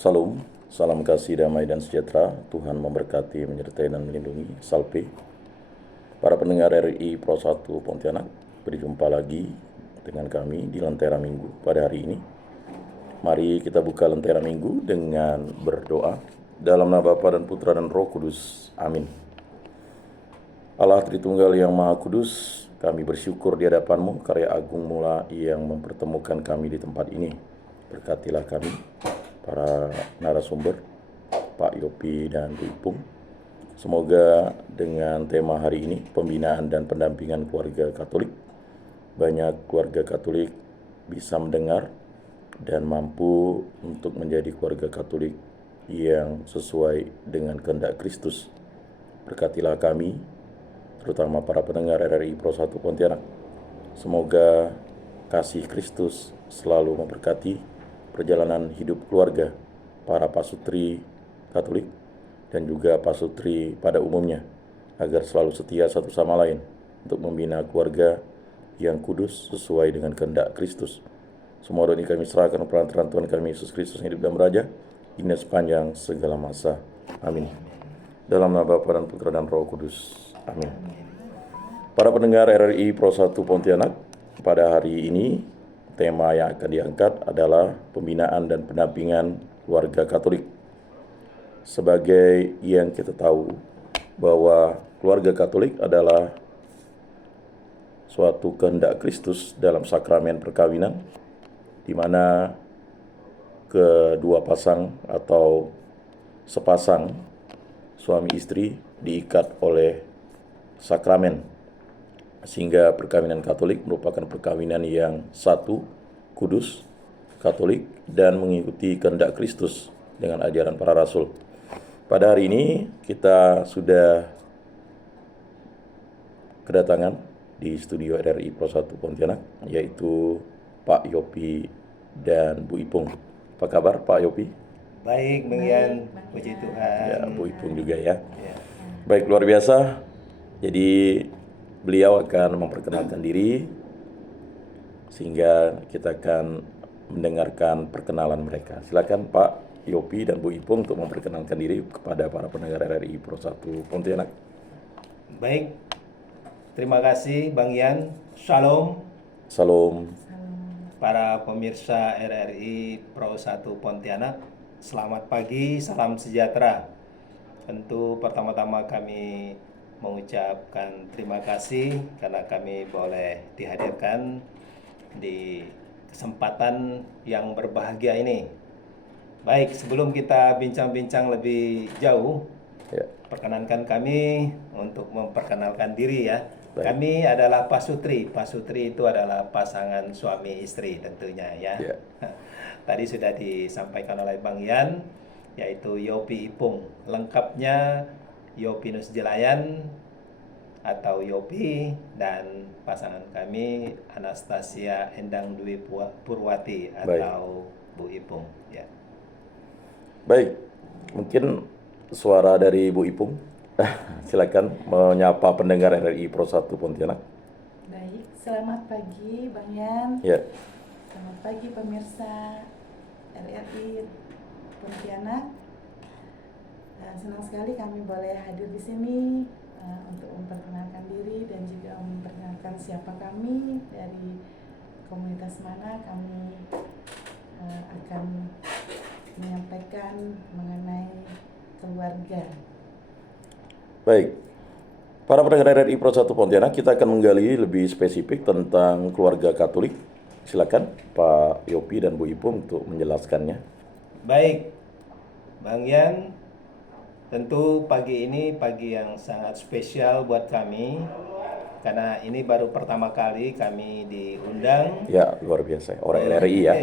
Salam, salam kasih, damai, dan sejahtera. Tuhan memberkati, menyertai, dan melindungi. Salpe. Para pendengar RRI Pro 1 Pontianak, berjumpa lagi dengan kami di Lentera Minggu pada hari ini. Mari kita buka Lentera Minggu dengan berdoa. Dalam nama Bapa dan Putra dan Roh Kudus. Amin. Allah Tritunggal yang Maha Kudus, kami bersyukur di hadapan-Mu karya agung mula yang mempertemukan kami di tempat ini. Berkatilah kami, para narasumber, Pak Yopi dan Bu Ipung. Semoga dengan tema hari ini, pembinaan dan pendampingan keluarga Katolik, banyak keluarga Katolik bisa mendengar dan mampu untuk menjadi keluarga Katolik yang sesuai dengan kehendak Kristus. Berkatilah kami, terutama para pendengar RRI Pro 1 Pontianak. Semoga kasih Kristus selalu memberkati perjalanan hidup keluarga para pasutri Katolik dan juga pasutri pada umumnya, agar selalu setia satu sama lain untuk membina keluarga yang kudus sesuai dengan kehendak Kristus. Semua doa ini kami serahkan perantaraan Tuhan kami Yesus Kristus yang hidup dan beraja, hingga sepanjang segala masa. Amin. Dalam nama Bapa dan Putra dan Roh Kudus. Amin. Para pendengar RRI Pro 1 Pontianak, pada hari ini tema yang akan diangkat adalah pembinaan dan pendampingan keluarga Katolik. Sebagai yang kita tahu bahwa keluarga Katolik adalah suatu kehendak Kristus dalam sakramen perkawinan, di mana kedua pasang atau sepasang suami istri diikat oleh sakramen, sehingga perkawinan Katolik merupakan perkawinan yang satu, kudus, Katolik, dan mengikuti kehendak Kristus dengan ajaran para rasul. Pada hari ini kita sudah kedatangan di studio RRI Pro 1 Pontianak, yaitu Pak Yopi dan Bu Ipung. Apa kabar Pak Yopi? Baik, Bang Yan, puji Tuhan. Ya, Bu Ipung juga ya. Baik, luar biasa. Jadi beliau akan memperkenalkan diri, sehingga kita akan mendengarkan perkenalan mereka. Silakan Pak Yopi dan Bu Ipung untuk memperkenalkan diri kepada para pendengar RRI Pro 1 Pontianak. Baik, terima kasih Bang Yan. Shalom Salam. para pemirsa RRI Pro 1 Pontianak. Selamat pagi, salam sejahtera. Tentu pertama-tama kami mengucapkan terima kasih karena kami boleh dihadirkan di kesempatan yang berbahagia ini. Baik, sebelum kita bincang-bincang lebih jauh, Ya, perkenankan kami untuk memperkenalkan diri ya. Baik. Kami adalah pasutri. Pasutri itu adalah pasangan suami istri tentunya ya. Ya. Tadi sudah disampaikan oleh Bang Yan, yaitu Yopi Ipung. Lengkapnya Yopinus Jelayan atau Yopi, dan pasangan kami Anastasia Endang Dwi Purwati atau Bu Ipung ya. Baik, mungkin suara dari Bu Ipung. Silakan menyapa pendengar RRI Pro 1 Pontianak. Baik, selamat pagi Bang Yan. Ya, Selamat pagi pemirsa RRI Pontianak. Senang sekali kami boleh hadir di sini untuk memperkenalkan diri dan juga memperkenalkan siapa kami, dari komunitas mana kami akan menyampaikan mengenai keluarga. baik. Para pendengar RRI Pro 1 Pontianak, kita akan menggali lebih spesifik tentang keluarga Katolik. Silakan Pak Yopi dan Bu Ipung untuk menjelaskannya. Baik, Bang Yan, tentu pagi ini pagi yang sangat spesial buat kami karena ini baru pertama kali kami diundang Ya, luar biasa. Orang RRI ya.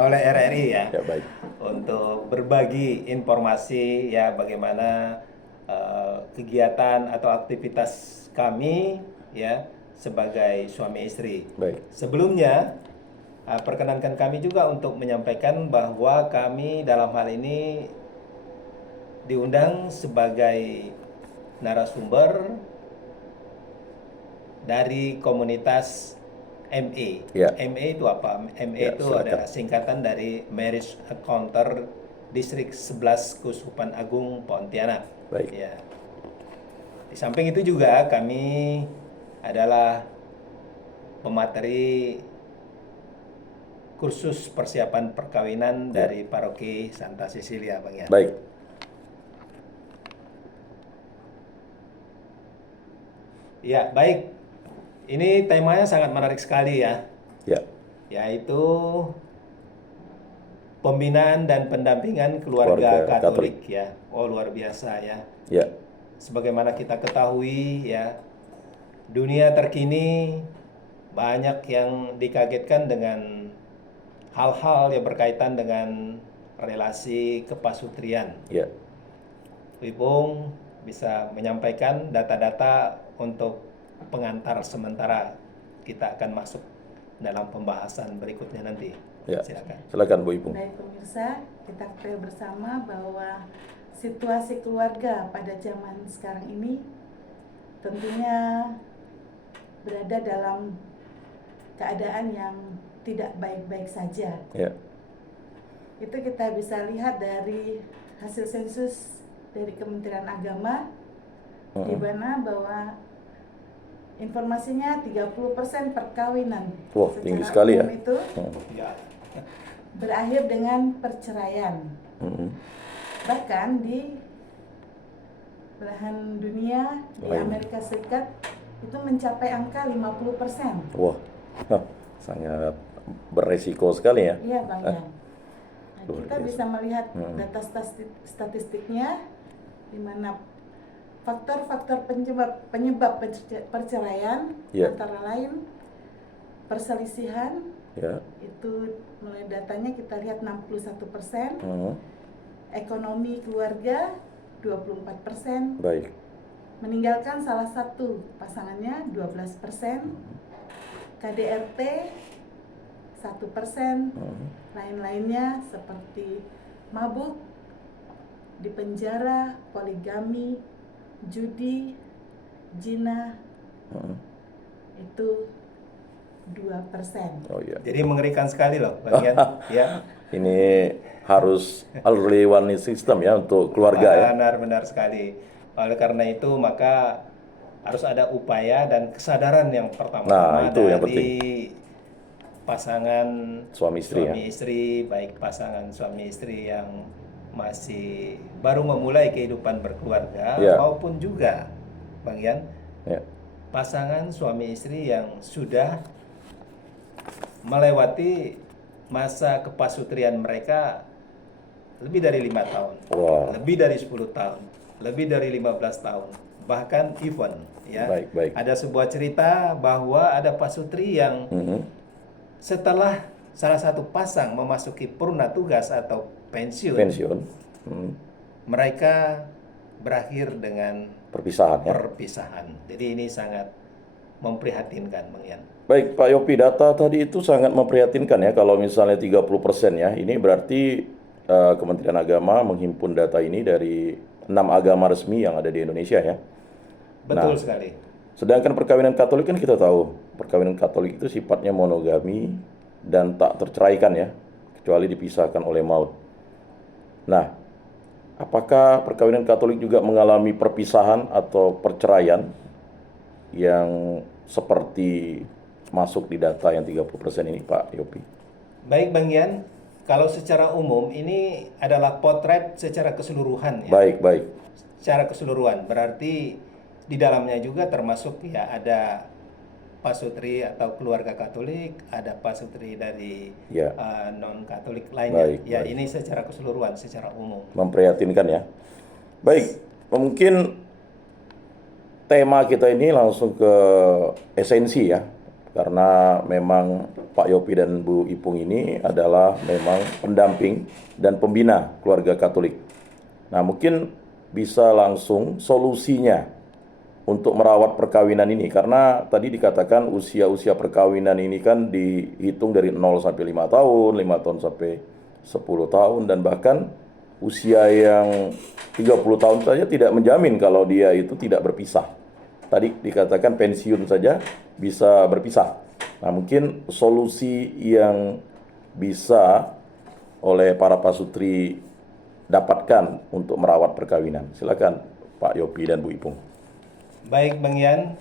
oleh RRI ya, Ya, baik. untuk berbagi informasi ya bagaimana kegiatan atau aktivitas kami ya sebagai suami istri. Baik. Sebelumnya perkenankan kami juga untuk menyampaikan bahwa kami dalam hal ini diundang sebagai narasumber dari komunitas ME. Ya. ME itu apa? ME Ya, itu silakan. adalah singkatan dari Marriage Encounter Distrik 11 Keuskupan Agung Pontianak. Baik. Ya. Di samping itu juga kami adalah pemateri kursus persiapan perkawinan dari Paroki Santa Cecilia, Bang Yan. Baik. Ya, baik. Ini temanya sangat menarik sekali ya, Ya. yaitu pembinaan dan pendampingan Keluarga keluarga Katolik. Katolik ya. Oh, luar biasa ya. Ya. Sebagaimana kita ketahui ya, dunia terkini banyak yang dikagetkan dengan hal-hal yang berkaitan dengan relasi kepasutrian. Ya. Wipung bisa menyampaikan data-data untuk pengantar sementara kita akan masuk dalam pembahasan berikutnya nanti. Ya. Silakan. Silakan Bu Ipung. Baik pemirsa, kita ketahui bersama bahwa situasi keluarga pada zaman sekarang ini tentunya berada dalam keadaan yang tidak baik-baik saja. Ya. Itu kita bisa lihat dari hasil sensus dari Kementerian Agama, di mana bahwa informasinya 30% perkawinan Wah, secara tinggi sekali ya. umum itu Ya. berakhir dengan perceraian. Bahkan di belahan dunia, di Lain. Amerika Serikat itu mencapai angka 50%. Wah, sangat beresiko sekali ya. Iya Bang Yan. Nah, Luar kita biasa. bisa melihat data statistiknya, di mana faktor-faktor penyebab perceraian Ya. antara lain perselisihan, Ya. itu mulai datanya kita lihat 61%, Hmm. ekonomi keluarga 24%, Baik. meninggalkan salah satu pasangannya 12%, KDRT 1%, lain-lainnya seperti mabuk, dipenjara, poligami, judi, zina, itu 2%. Oh iya. Jadi mengerikan sekali loh, Bang Yan. Ya. Ini harus early warning system ya untuk keluarga ya. Benar-benar sekali. Oleh karena itu maka harus ada upaya dan kesadaran yang pertama-tama Nah, itu yang dari pasangan Suami istri ya. istri, baik pasangan suami istri yang masih baru memulai kehidupan berkeluarga Ya. maupun juga Bang Yan, Ya. pasangan suami istri yang sudah melewati masa kepasutrian mereka lebih dari 5 tahun, Wah. lebih dari 10 tahun, lebih dari 15 tahun, bahkan even ya. Baik. Ada sebuah cerita bahwa ada pasutri yang setelah salah satu pasang memasuki purna tugas atau pensiun, mereka berakhir dengan Perpisahan ya. perpisahan. Jadi ini sangat memprihatinkan, Bang Yan. Baik, Pak Yopi, data tadi itu sangat memprihatinkan ya. Kalau misalnya 30% ya, ini berarti Kementerian Agama menghimpun data ini dari 6 agama resmi yang ada di Indonesia ya. Betul sekali. Sedangkan perkawinan Katolik kan kita tahu, perkawinan Katolik itu sifatnya monogami dan tak terceraikan ya, kecuali dipisahkan oleh maut. Nah, apakah perkawinan Katolik juga mengalami perpisahan atau perceraian yang seperti masuk di data yang 30% ini, Pak Yopi? Baik, Bang Yan. Kalau secara umum ini adalah potret secara keseluruhan ya. Baik. Secara keseluruhan berarti di dalamnya juga termasuk ya ada pasutri atau keluarga Katolik, ada pasutri dari Ya. non Katolik lainnya. Baik. Ini secara keseluruhan, secara umum. Memprihatinkan ya. Baik, mungkin tema kita ini langsung ke esensi ya. Karena memang Pak Yopi dan Bu Ipung ini adalah memang pendamping dan pembina keluarga Katolik. Nah, mungkin bisa langsung solusinya untuk merawat perkawinan ini. Karena tadi dikatakan usia-usia perkawinan ini kan dihitung dari 0 sampai 5 tahun, 5 tahun sampai 10 tahun, dan bahkan usia yang 30 tahun saja tidak menjamin kalau dia itu tidak berpisah. Tadi dikatakan pensiun saja bisa berpisah. Nah, mungkin solusi yang bisa oleh para pasutri dapatkan untuk merawat perkawinan? Silakan Pak Yopi dan Bu Ipung. Baik Bang Yan,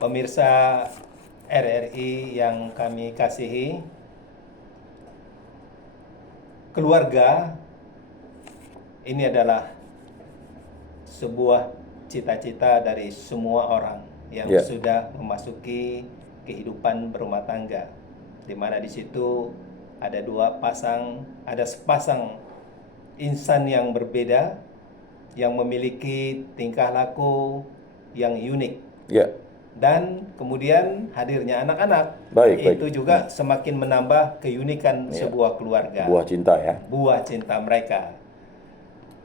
pemirsa RRI yang kami kasihi, keluarga ini adalah sebuah cita-cita dari semua orang yang sudah memasuki kehidupan berumah tangga, di mana di situ ada sepasang insan yang berbeda yang memiliki tingkah laku yang unik. Ya. Dan kemudian hadirnya anak-anak itu juga semakin menambah keunikan sebuah keluarga. Buah cinta ya. Buah cinta mereka.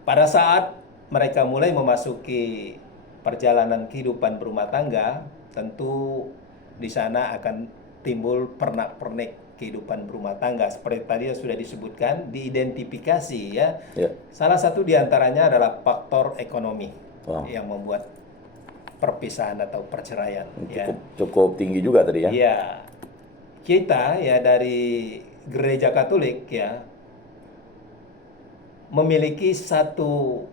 Pada saat mereka mulai memasuki perjalanan kehidupan berumah tangga, tentu di sana akan timbul pernak-pernik kehidupan berumah tangga. Seperti tadi yang sudah disebutkan, diidentifikasi ya. Salah satu diantaranya adalah faktor ekonomi yang membuat perpisahan atau perceraian. Cukup tinggi juga tadi ya. Ya, kita ya dari gereja Katolik ya memiliki satu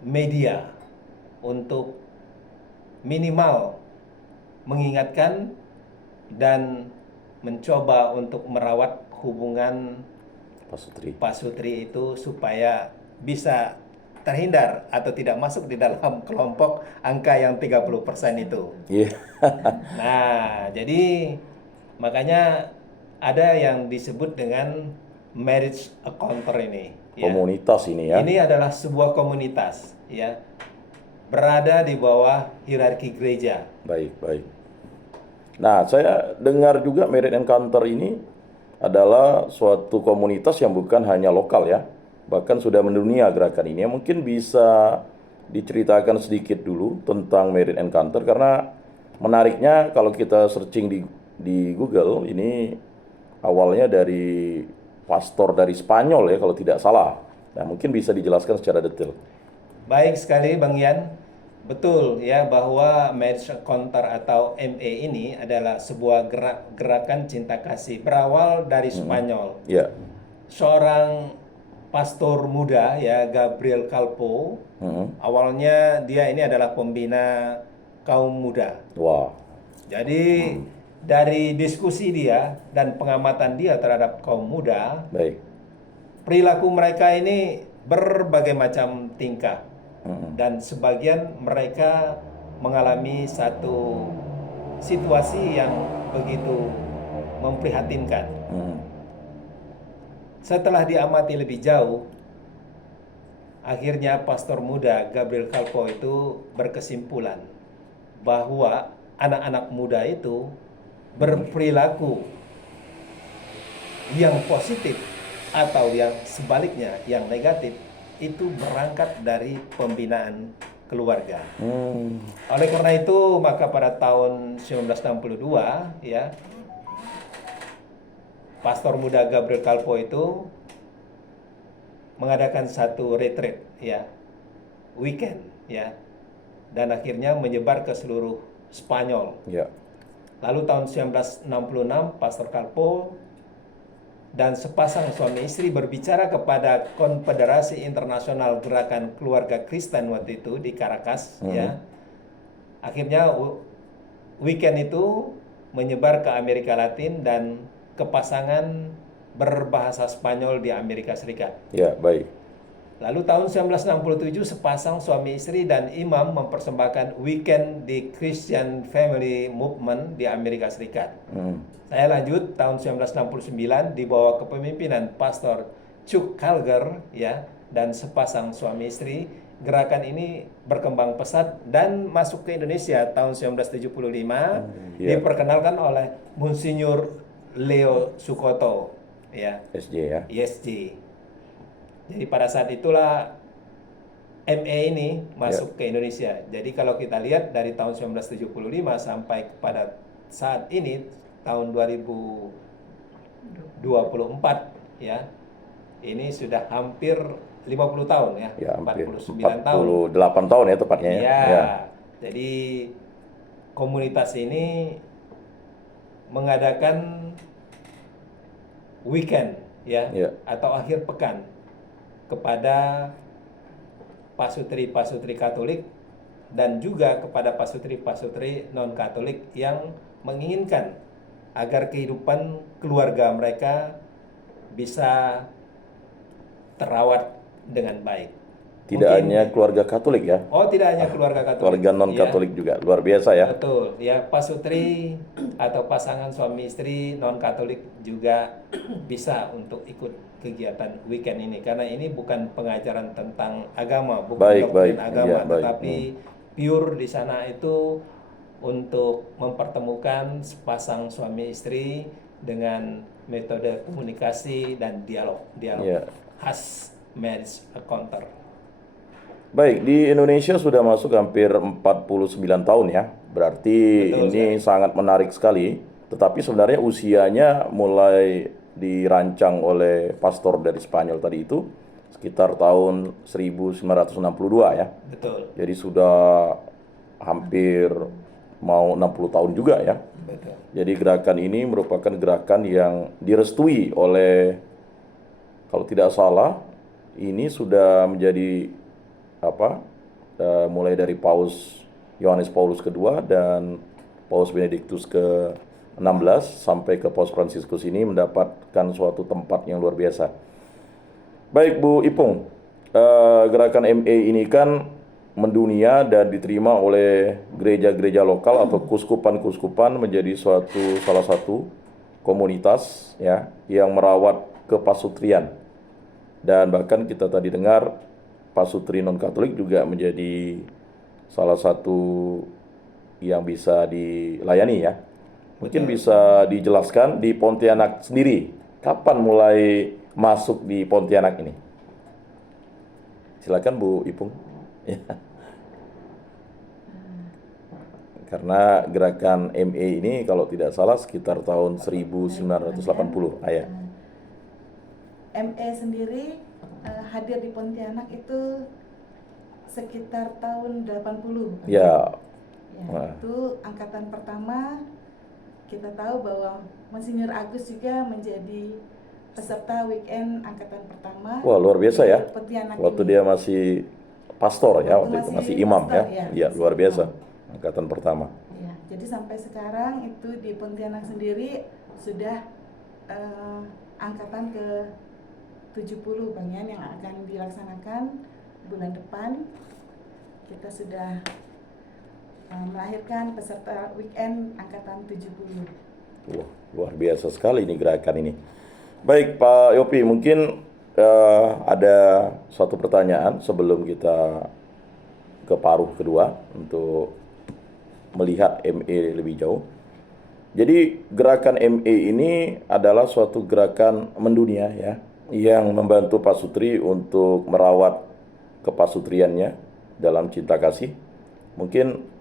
media untuk minimal mengingatkan dan mencoba untuk merawat hubungan pasutri itu supaya bisa terhindar atau tidak masuk di dalam kelompok angka yang 30% itu. Nah, jadi makanya ada yang disebut dengan marriage encounter ini. Komunitas ini ya. Ini adalah sebuah komunitas ya, berada di bawah hierarki gereja. Baik. Nah, saya dengar juga marriage encounter ini adalah suatu komunitas yang bukan hanya lokal ya, bahkan sudah mendunia gerakan ini. Mungkin bisa diceritakan sedikit dulu tentang marriage encounter, karena menariknya kalau kita searching di Google, ini awalnya dari pastor dari Spanyol ya kalau tidak salah. Nah, mungkin bisa dijelaskan secara detail. Baik sekali Bang Yan. Betul ya, bahwa marriage encounter atau ME ini adalah sebuah gerakan cinta kasih berawal dari Spanyol. Seorang pastor muda ya, Gabriel Calvo. Awalnya dia ini adalah pembina kaum muda. Jadi dari diskusi dia dan pengamatan dia terhadap kaum muda, perilaku mereka ini berbagai macam tingkah. Dan sebagian mereka mengalami satu situasi yang begitu memprihatinkan. Setelah diamati lebih jauh, akhirnya pastor muda Gabriel Calvo itu berkesimpulan bahwa anak-anak muda itu berperilaku yang positif atau yang sebaliknya yang negatif itu berangkat dari pembinaan keluarga. Oleh karena itu, maka pada tahun 1962 ya, pastor muda Gabriel Calvo itu mengadakan satu retreat ya, weekend ya, dan akhirnya menyebar ke seluruh Spanyol. Lalu tahun 1966 pastor Calvo dan sepasang suami istri berbicara kepada Konfederasi Internasional Gerakan Keluarga Kristen waktu itu di Caracas ya. Akhirnya weekend itu menyebar ke Amerika Latin dan ke pasangan berbahasa Spanyol di Amerika Serikat. Lalu tahun 1967 sepasang suami istri dan imam mempersembahkan weekend di Christian Family Movement di Amerika Serikat. Saya lanjut tahun 1969 di bawah kepemimpinan Pastor Chuck Calger ya, dan sepasang suami istri. Gerakan ini berkembang pesat dan masuk ke Indonesia tahun 1975, diperkenalkan oleh Monsinyur Leo Sukoto ya, SJ ya. ISJ. Jadi pada saat itulah ME ini masuk ke Indonesia. Jadi kalau kita lihat dari tahun 1975 sampai pada saat ini tahun 2024 ya, ini sudah hampir 50 tahun ya, 49 tahun. 48 tahun ya tepatnya ya. Jadi komunitas ini mengadakan weekend ya, atau akhir pekan kepada pasutri-pasutri Katolik dan juga kepada pasutri-pasutri non-Katolik yang menginginkan agar kehidupan keluarga mereka bisa terawat dengan baik. Tidak Mungkin- hanya keluarga Katolik ya, Oh, tidak hanya keluarga Katolik. keluarga non-Katolik juga. Luar biasa ya. Betul, ya pasutri atau pasangan suami istri non-Katolik juga bisa untuk ikut kegiatan weekend ini. Karena ini bukan pengajaran tentang agama, bukan Baik, doktrin baik. agama, Iya, baik. tetapi pure di sana itu untuk mempertemukan sepasang suami istri dengan metode komunikasi dan dialog Iya. khas marriage encounter. Baik, di Indonesia sudah masuk hampir 49 tahun ya. Berarti Betul ini sangat menarik sekali. Tetapi sebenarnya usianya mulai dirancang oleh pastor dari Spanyol tadi itu sekitar tahun 1962 ya. Betul, Jadi sudah hampir mau 60 tahun juga ya. betul. Jadi gerakan ini merupakan gerakan yang direstui oleh, kalau tidak salah, ini sudah menjadi mulai dari Paus Yohanes Paulus kedua dan Paus Benediktus ke-16 sampai ke Paus Fransiskus ini mendapatkan suatu tempat yang luar biasa. Baik Bu Ipung, gerakan MA ini kan mendunia dan diterima oleh gereja-gereja lokal atau kuskupan-kuskupan menjadi salah satu komunitas ya yang merawat kepasutrian. Dan bahkan kita tadi dengar pasutri non-Katolik juga menjadi salah satu yang bisa dilayani ya. Mungkin bisa dijelaskan di Pontianak sendiri, kapan mulai masuk di Pontianak ini? Silakan Bu Ipung. Ya. Karena gerakan MA ini kalau tidak salah sekitar tahun 1980. Ya. ME sendiri hadir di Pontianak itu sekitar tahun 80. Ya. Ya, Wah. itu angkatan pertama. Kita tahu bahwa Monsinyur Agus juga menjadi peserta weekend angkatan pertama. Wah, luar biasa di ya. Pontianak Waktu ini. dia masih pastor ya, waktu itu masih imam pastor, ya. ya, Iya, masih luar imam. biasa. Angkatan pertama. Ya, jadi sampai sekarang itu di Pontianak sendiri sudah angkatan ke 70 Bang Yan yang akan dilaksanakan bulan depan. Kita sudah melahirkan peserta weekend angkatan 70. Wah, luar biasa sekali ini gerakan ini. Baik Pak Yopi, mungkin ada satu pertanyaan sebelum kita ke paruh kedua untuk melihat ME lebih jauh. Jadi gerakan ME ini adalah suatu gerakan mendunia ya, yang membantu pasutri untuk merawat kepasutriannya dalam cinta kasih. Mungkin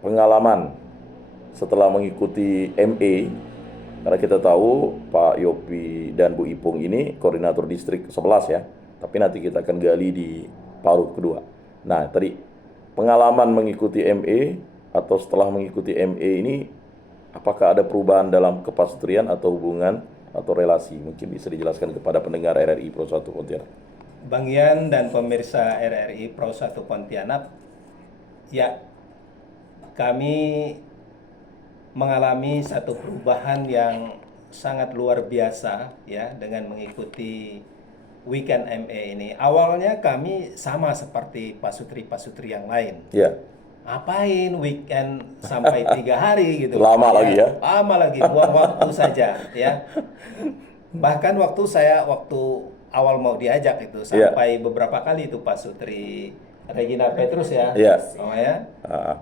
pengalaman setelah mengikuti MA, karena kita tahu Pak Yopi dan Bu Ipung ini koordinator distrik 11 ya, tapi nanti kita akan gali di paruh kedua. Nah tadi pengalaman mengikuti MA atau setelah mengikuti MA ini, apakah ada perubahan dalam kepasutrian atau hubungan atau relasi? Mungkin bisa dijelaskan kepada pendengar RRI Pro 1 Pontianak. Bang Yan dan pemirsa RRI Pro 1 Pontianak, ya kami mengalami satu perubahan yang sangat luar biasa ya dengan mengikuti weekend MA ini. Awalnya kami sama seperti pasutri-pasutri yang lain. Ya, Ngapain weekend sampai 3 hari gitu. Lama lagi ya. Lama lagi, buang waktu saja ya. Bahkan waktu awal mau diajak itu Iya. sampai beberapa kali itu Pasutri Regina Petrus ya. Iya. Oh ya. ah,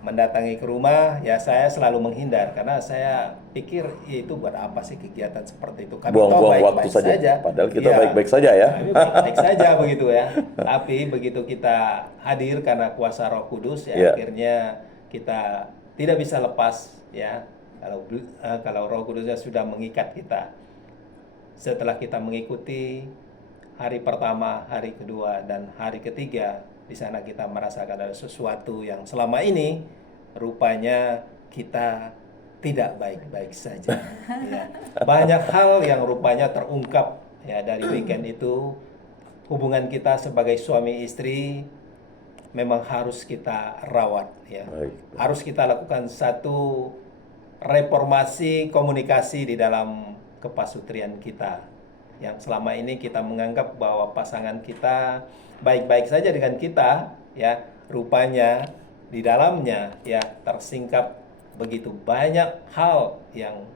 Mendatangi ke rumah, ya saya selalu menghindar karena saya pikir ya itu buat apa sih kegiatan seperti itu. Kami toh buang-buang baik-baik waktu saja. Padahal kita Iya. baik-baik saja ya. Kami baik-baik saja begitu ya. Tapi begitu kita hadir karena kuasa Roh Kudus ya, Iya. akhirnya kita tidak bisa lepas ya kalau Roh Kudusnya sudah mengikat kita. Setelah kita mengikuti hari pertama, hari kedua, dan hari ketiga, di sana kita merasakan ada sesuatu yang selama ini rupanya kita tidak baik-baik saja. Ya. Banyak hal yang rupanya terungkap Ya, dari weekend itu hubungan kita sebagai suami istri memang harus kita rawat ya. Baik. Harus kita lakukan satu reformasi komunikasi di dalam kepasutrian kita. Yang selama ini kita menganggap bahwa pasangan kita baik-baik saja dengan kita ya, rupanya di dalamnya ya tersingkap begitu banyak hal yang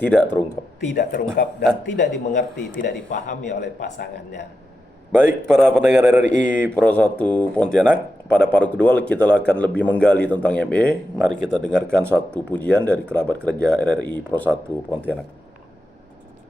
Tidak terungkap. tidak terungkap dan tidak dimengerti, tidak dipahami oleh pasangannya. Baik, para pendengar RRI Pro 1 Pontianak, pada paruh kedua kita akan lebih menggali tentang ME. Mari kita dengarkan satu pujian dari kerabat kerja RRI Pro 1 Pontianak.